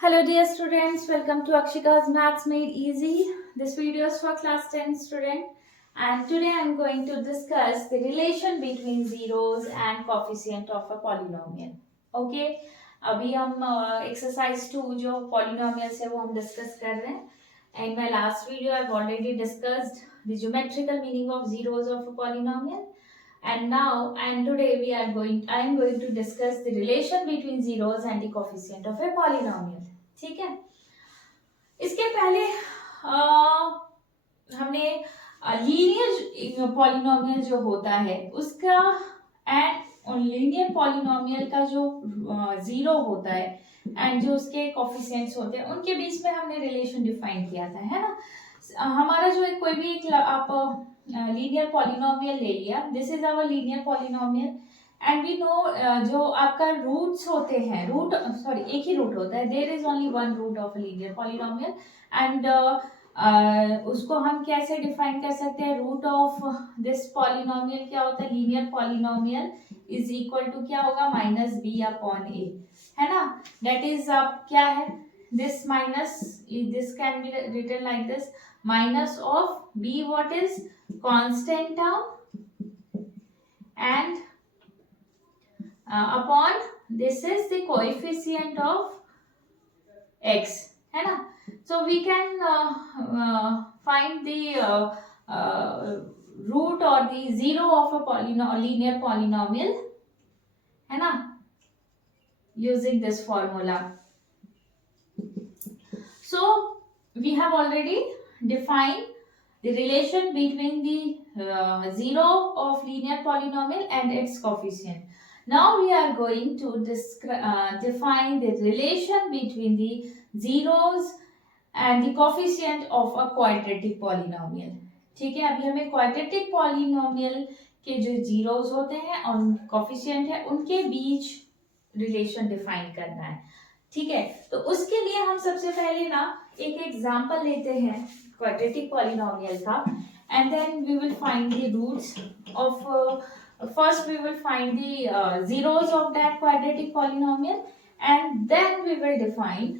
Hello dear students, welcome to Akshika's Maths Made Easy. This video is for class 10 student and today I am going to discuss the relation between zeros and coefficient of a polynomial. Okay, अभी हम exercise 2 जो polynomials है वो हम discuss कर रहे हैं. In my last video I have already discussed the geometrical meaning of zeros of a polynomial. And today I am going to discuss the relation between zeros and the coefficient of a polynomial. ठीक है. इसके पहले हमने linear polynomial जो होता है उसका and linear polynomial का जो जीरो होता है एंड जो उसके कोफिशिएंट्स होते हैं उनके बीच में हमने रिलेशन डिफाइन किया था, है ना. हमारा जो कोई भी एक आप लीनियर पॉलिनोमियल ले लिया, this is our linear polynomial and we know जो आपका रूट्स होते हैं, एक ही रूट होता है, there is only one root of a linear polynomial and उसको हम कैसे डिफाइन कर सकते हैं. रूट ऑफ दिस पॉलिनोमियल क्या होता है, linear polynomial is equal to क्या होगा, माइनस बी अपॉन ए, है ना. दैट इज क्या है, this minus, this can be written like this, minus of b, what is constant term, and upon this is the coefficient of x, है ना. So we can find the root or the zero of a linear polynomial, है ना, using this formula. So we have already defined the relation between the zero of linear polynomial and its coefficient. Now we are going to define the relation between the zeros and the coefficient of a quadratic polynomial. ठीक है, अभी हमें quadratic polynomial के जो zeros होते हैं और coefficient है उनके बीच relation define करना है. ठीक है, तो उसके लिए हम सबसे पहले ना एक एग्जांपल लेते हैं क्वाड्रेटिक पॉलिनोमियल का and then we will find the roots of, first we will find the zeros of that quadratic polynomial and then we will define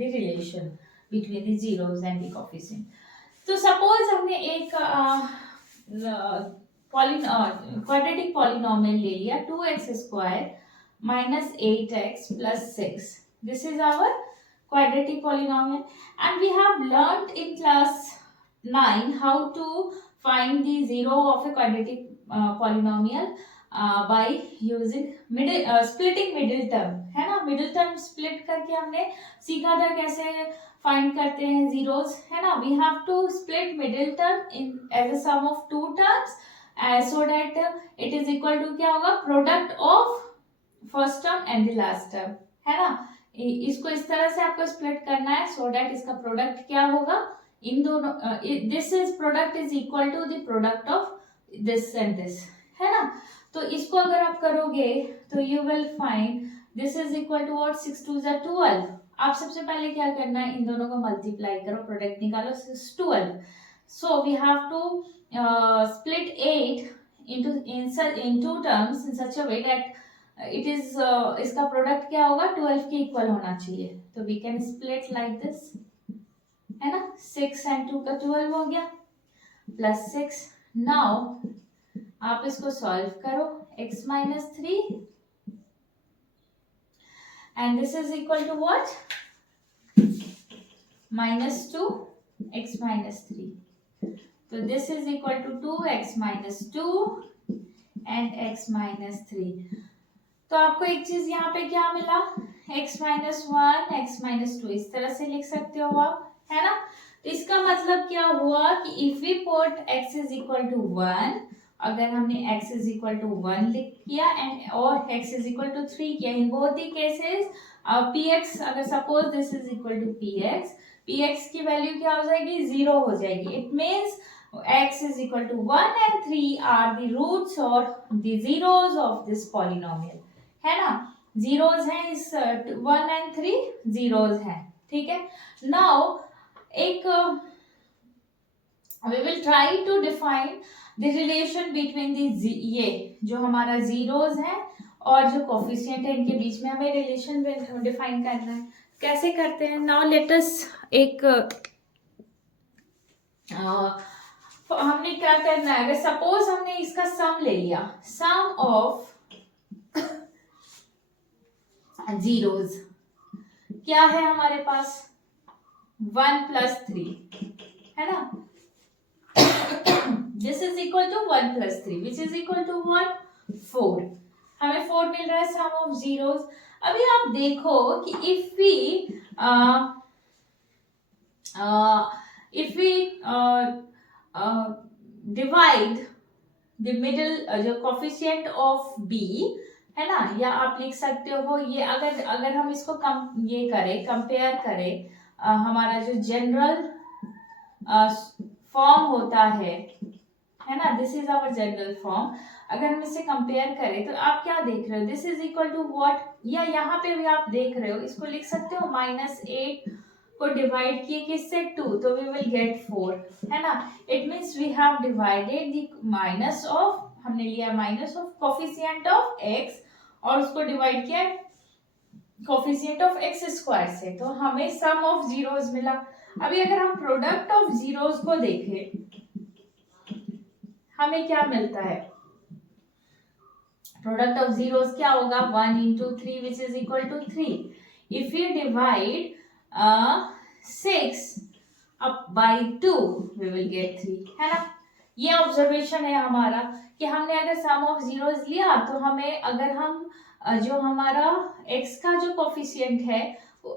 the relation between the zeros and the coefficient. तो suppose हमने एक quadratic polynomial ले लिया 2x square minus 8x plus 6. This is our quadratic polynomial and we have learnt in class 9 how to find the zero of a quadratic polynomial by using splitting middle term, है ना. middle term split करके हमने सीखा था कैसे find करते हैं zeros, है ना. we have to split middle term in as a sum of two terms so that it is equal to क्या होगा, product of first term and the last term, है ना. इसको इस तरह से आपको स्प्लिट करना है सो दैट इसका प्रोडक्ट क्या होगा, इन दोनों this is product is equal to the product of this and this, है ना. तो इसको अगर आप करोगे तो you will find this is equal to what, 6 2 = 12. आप सबसे पहले क्या करना है, इन दोनों को मल्टीप्लाई करो, प्रोडक्ट निकालो, 6 12. So we have to split 8 in two terms in such a way that it is इसका प्रोडक्ट क्या होगा, 12 के इक्वल होना चाहिए. तो we can split like this, है ना. 6 and 2 का 12 हो गया प्लस 6. नाउ आप इसको सॉल्व करो, x minus 3 and this is equal to what, minus 2 x minus 3. तो this is equal to 2x minus 2 and x minus 3. तो आपको एक चीज यहाँ पे क्या मिला, x minus 1 x minus 2, इस तरह से लिख सकते हो आप, है ना. तो इसका मतलब क्या हुआ कि if we put x is equal to 1, अगर हमने x is equal to 1 लिख किया एंड और x is equal to 3 किया, in both the cases px, अगर suppose this is equal to px की वैल्यू क्या हो जाएगी, 0 हो जाएगी. It means x is equal to 1 and 3 are the roots or the zeros of this polynomial, है ना. zeros हैं इस 1 and 3 zeros हैं, ठीक है. नाउ एक we will try to define the relation between the ये जो हमारा zeros हैं और जो कोफिशिएंट है इनके बीच में हमें रिलेशन डिफाइन करना है. कैसे करते हैं? नाउ लेट अस एक हमने क्या करना है, अगर सपोज हमने इसका सम ले लिया, सम ऑफ जीरोज क्या है हमारे पास? 1 + 3 है ना, this is equal to 1 + 3 which is equal to 1 4, हमें 4 मिल रहा है सम ऑफ जीरोज। अभी आप देखो कि if we divide the middle जो कोफिशिएंट ऑफ b है ना, या आप लिख सकते हो ये, अगर हम इसको ये करें, कंपेयर करें हमारा जो जनरल फॉर्म होता है ना, this is our general form, अगर हम इसे कंपेयर करें तो आप क्या देख रहे हो, this is equal to what, या यहाँ पे भी आप देख रहे हो, इसको लिख सकते हो -8 को डिवाइड किए किससे 2, तो वी विल गेट 4 है ना। It means we have divided the minus of, हमने लिया minus of coefficient of x और उसको डिवाइड किया कोफिशिएंट ऑफ x स्क्वायर से, तो हमें सम ऑफ जीरोस मिला। अभी अगर हम प्रोडक्ट ऑफ जीरोस को देखें, हमें क्या मिलता है? प्रोडक्ट ऑफ जीरोस क्या होगा? 1 × 3 which is equal to 3। If you divide 6 up by 2 we will get 3 है ना। ये ऑब्जर्वेशन है हमारा कि हमने अगर सम ऑफ जीरोस लिया तो हमें, अगर हम जो हमारा x का जो कोफिशिएंट है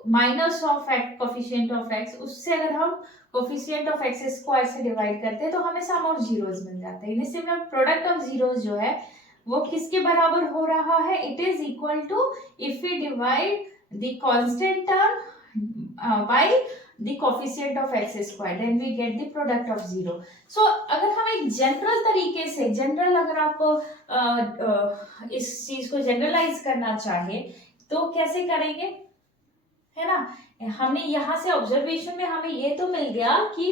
minus of coefficient of x, उससे अगर हम कोफिशिएंट ऑफ x स्क्वायर से डिवाइड करते हैं तो हमें सम ऑफ जीरोस मिल जाता है। इससे में प्रोडक्ट ऑफ जीरोस जो है वो किसके बराबर हो रहा है? It is equal to, if we divide the constant term by the coefficient of x square, then we get the product of zero. So अगर हम एक जनरल तरीके से, जनरल अगर आप इस चीज को जनरलाइज करना चाहे तो कैसे करेंगे, है ना। हमने यहाँ से ऑब्जर्वेशन में हमें ये तो मिल गया कि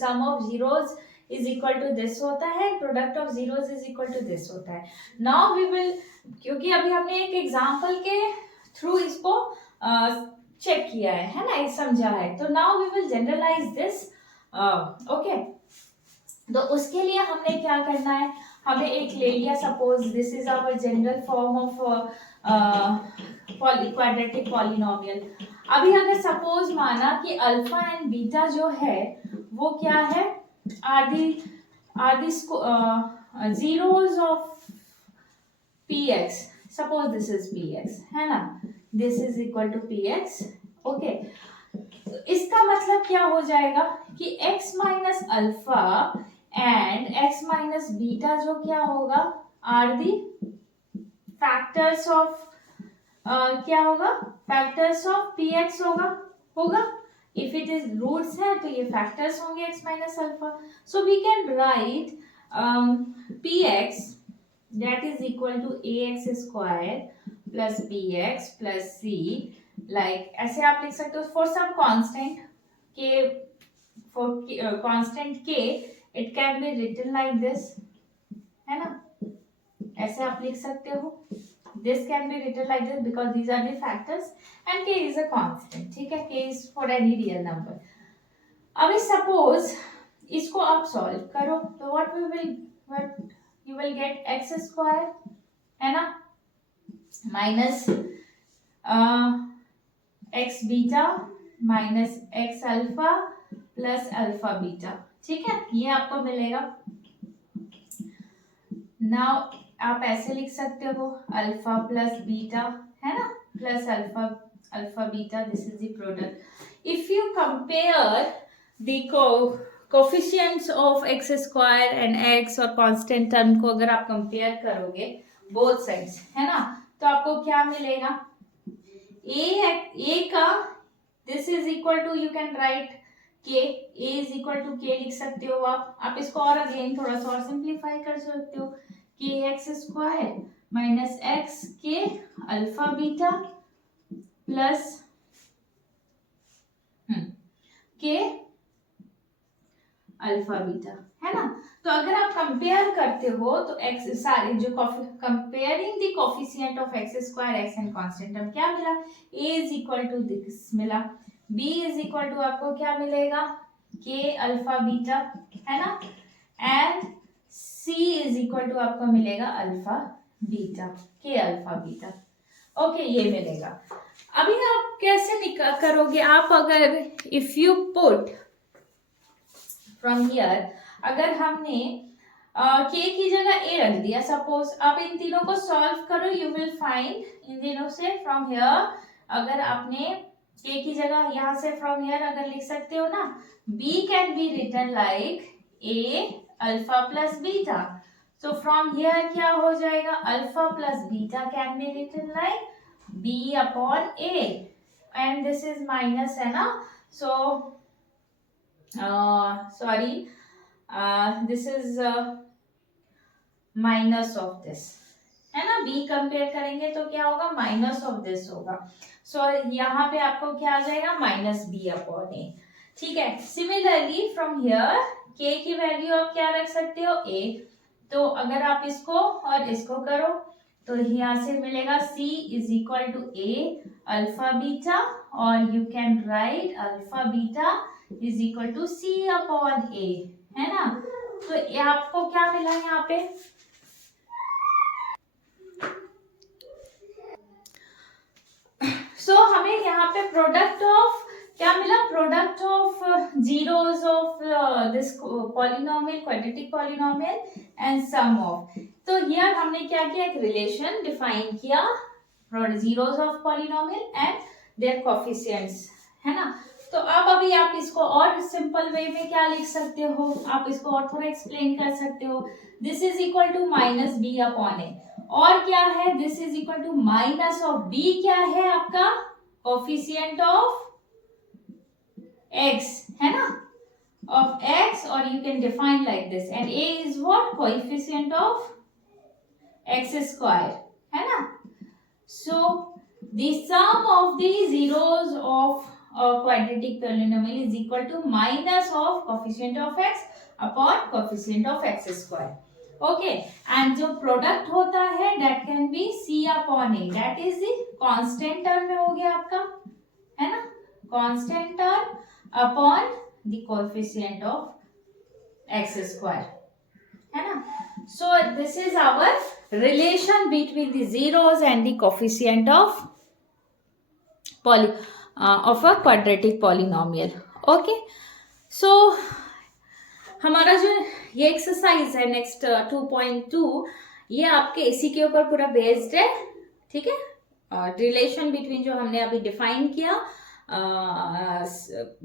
sum of zeros is equal to this होता है, product of zeros is equal to this होता है। नाउ वी विल, क्योंकि अभी हमने एक एग्जांपल के थ्रू इसको चेक किया है ना, ये समझा है, तो now we will generalize this. Okay, तो उसके लिए हमने क्या करना है, हमें एक ले लिया, suppose this is our general form of quadratic polynomial. अभी अगर सपोज माना कि अल्फा एंड बीटा जो है वो क्या है, are the zeros of px, suppose this is px है ना, this is equal to px। Okay, इसका मतलब क्या हो जाएगा कि x minus alpha and x minus beta जो क्या होगा, आर दी फैक्टर्स ऑफ क्या होगा, फैक्टर्स ऑफ px होगा। इफ इट इज रूट्स है तो ये फैक्टर्स होंगे x minus alpha. So we can write px that is equal to ax square plus bx plus c, like ऐसे आप लिख सकते हो, for some constant k, for constant k it can be written like this है ना, ऐसे आप लिख सकते हो, this can be written like this because these are the factors and k is a constant, ठीक है, k is for any real number। अभी suppose इसको आप सॉल्व करो तो what you will get x square है ना, minus x beta minus x alpha plus alpha beta, ठीक है, ये आपको मिलेगा। नाउ आप ऐसे लिख सकते हो, अल्फा प्लस बीटा है ना, plus alpha beta, this is the product. If you compare the coefficients of x square and x और कांस्टेंट टर्म को अगर आप कंपेयर करोगे बोथ साइड्स है ना, तो आपको क्या मिलेगा, a का this is equal to, you can write k, a is equal to k लिख सकते हो आप इसको और अगेन थोड़ा सा और सिंप्लीफाई कर सकते हो, kx square minus x k alpha beta plus k alpha beta, है ना। तो अगर आप कंपेयर करते हो तो एक्स सारे जो comparing the coefficient of x square x and constant, हम क्या मिला, a is equal to this मिला, b इज इक्वल टू आपको क्या मिलेगा, k अल्फा बीटा, है ना, and c is equal to आपको मिलेगा alpha beta, k alpha beta. Okay, ये मिलेगा। अभी आप कैसे निकाल करोगे, आप अगर if you put from here, अगर हमने k की जगह a रख दिया, सपोज आप इन तीनों को सॉल्व करो, यू विल फाइंड इन तीनों से फ्रॉम हियर, अगर आपने k की जगह यहाँ से फ्रॉम हियर अगर लिख सकते हो ना, b can be written like a alpha plus beta, so from here क्या हो जाएगा, alpha plus beta can be written like b upon a, and this is minus, है ना, so sorry, this is minus of this, है ना, b compare करेंगे तो क्या होगा, माइनस ऑफ दिस होगा, सो यहाँ पे आपको क्या आ जाएगा, माइनस बी अपॉन ए, ठीक है। सिमिलरली फ्रॉम हियर k की वैल्यू आप क्या रख सकते हो, a, तो अगर आप इसको और इसको करो तो यहाँ से मिलेगा c is equal to a alpha beta, और you can write alpha beta is equal to c upon a, है ना। तो ये आपको क्या मिला यहाँ पे, सो हमें यहाँ पे प्रोडक्ट ऑफ क्या मिला, product of zeros of this polynomial, quadratic polynomial and sum of, तो हियर हमने क्या किया, एक रिलेशन डिफाइन किया, zeros of polynomial and their coefficients, है ना। तो अब अभी आप इसको और सिंपल वे में क्या लिख सकते हो, आप इसको और थोड़ा एक्सप्लेन कर सकते हो, this is equal to minus b upon a, और क्या है, this is equal to minus of b, क्या है आपका कोफिशिएंट ऑफ x, है ना, of x, or you can define like this, and a is what, coefficient of x square, है ना। So the sum of the zeros of a quadratic polynomial is equal to minus of coefficient of x upon coefficient of x square, okay, and जो product होता है that can be c upon a, that is the constant term में हो गया आपका, है ना, constant term upon the coefficient of x square, है ना। So this is our relation between the zeros and the coefficient of a quadratic polynomial, okay। So हमारा जो ये एक्सरसाइज है नेक्स्ट 2.2, ये आपके इसी के ऊपर पूरा बेस्ड है, ठीक है, रिलेशन बिटवीन जो हमने अभी डिफाइन किया,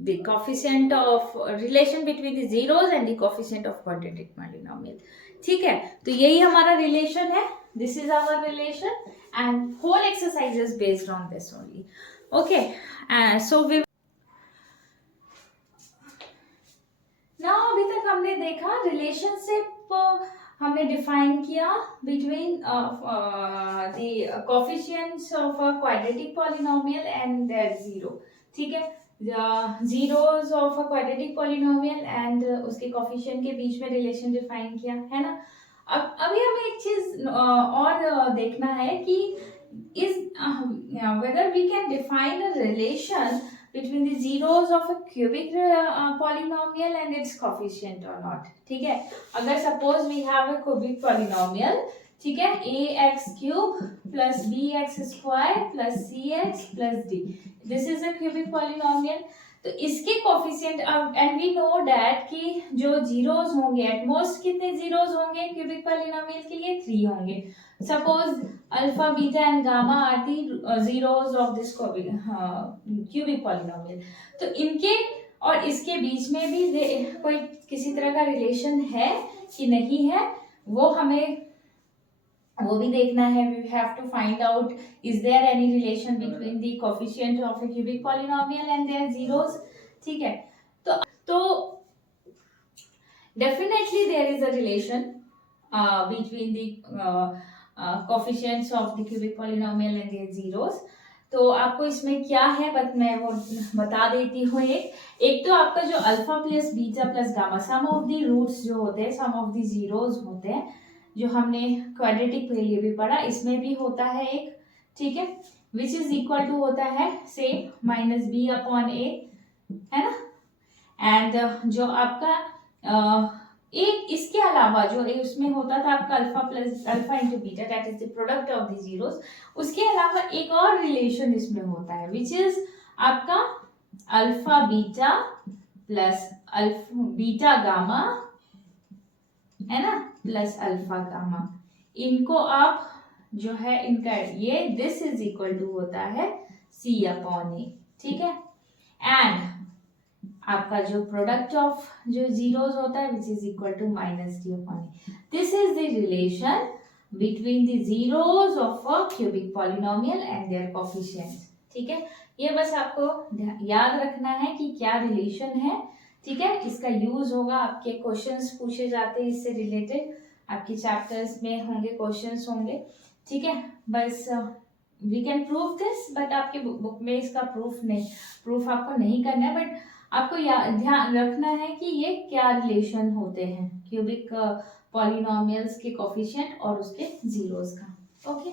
the coefficient of relation between the zeros and the coefficient of quadratic polynomial, ठीक है। तो यही हमारा रिलेशन है, this is our relation and whole exercise is based on this only, okay। So we now अभी तक हमने देखा रिलेशनशिप, हमने डिफाइन किया between the coefficients of a quadratic polynomial and their zero, ठीक है, zeros of a quadratic polynomial and उसके coefficient के बीच में रिलेशन डिफाइन किया, है ना। अब अभी हमें एक चीज और देखना है कि is whether we can define a relation between the zeros of a cubic polynomial and its coefficient or not, ठीक है। अगर suppose we have a cubic polynomial, ठीक है, ax cube plus bx square plus cx plus d, this is a cubic polynomial, तो इसके coefficient, and we know that कि जो zeros होंगे एट मोस्ट कितने जीरोस होंगे क्यूबिक पॉलिनोमियल के लिए, 3 होंगे, suppose alpha beta and gamma are the zeros of this cubic polynomial, तो इनके और इसके बीच में भी कोई किसी तरह का रिलेशन है कि नहीं है, वो भी देखना है, we have to find out is there any relation between the coefficient of a cubic polynomial and their zeros, ठीक है। तो definitely there is a relation between the coefficients of the cubic polynomial and their zeros, तो आपको इसमें क्या है but मैं वो बता देती हूँ। एक तो आपका जो alpha plus beta plus gamma, sum of the roots जो होते हैं, सम ऑफ द जीरोस होते हैं, जो हमने क्वाड्रेटिक के लिए भी पढ़ा, इसमें भी होता है एक, ठीक है, विच इज इक्वल टू होता है सेम माइनस बी अपॉन ए, है ना। एंड जो आपका एक इसके अलावा जो उसमें होता था आपका alpha plus alpha into beta, that is the product of the zeros, उसके अलावा एक और रिलेशन इसमें होता है विच इज आपका alpha beta plus beta gamma, है ना, प्लस अल्फा गामा। इनको आप जो है इनका ये दिस इज इक्वल टू होता है सी अपॉन ए, ठीक है। एंड आपका जो प्रोडक्ट ऑफ जो जीरोस होता है which is equal to minus d upon a. This is the relation between the zeros of a cubic polynomial and their coefficients, ठीक है। ये बस आपको याद रखना है कि क्या रिलेशन है, ठीक है। इसका यूज होगा, आपके क्वेश्चंस पूछे जाते हैं इससे रिलेटेड, आपके चैप्टर्स में होंगे क्वेश्चंस होंगे, ठीक है। बस we can prove this, but आपके बुक में इसका प्रूफ आपको नहीं करना है, बट आपको ध्यान रखना है कि ये क्या रिलेशन होते हैं क्यूबिक पॉलिनोमियल्स के कोफिशिएंट और उसके जीरोस का, ओके।